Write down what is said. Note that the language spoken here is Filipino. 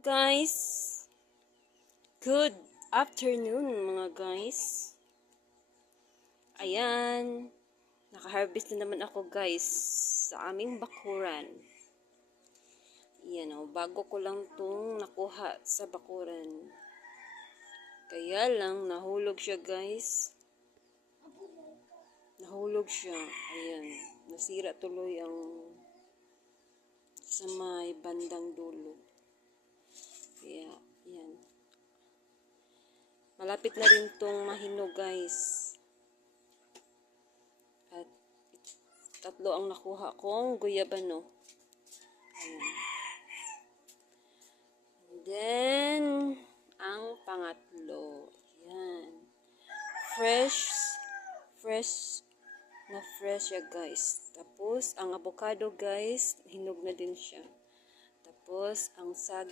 Guys, good afternoon mga guys. Ayan, naka-harvest na naman ako guys sa aming bakuran. Yan o, bago ko lang tong nakuha sa bakuran. Kaya lang, nahulog siya guys. Nahulog siya. Ayan, nasira tuloy ang sa may bandang dulo. Kaya, yan. Malapit na rin tong mahinog guys. At tatlo ang nakuha kong guyabano. Ayan. And then, ang pangatlo. Yan. Fresh siya guys. Tapos, ang avocado guys, hinog na din siya. Tapos, ang saging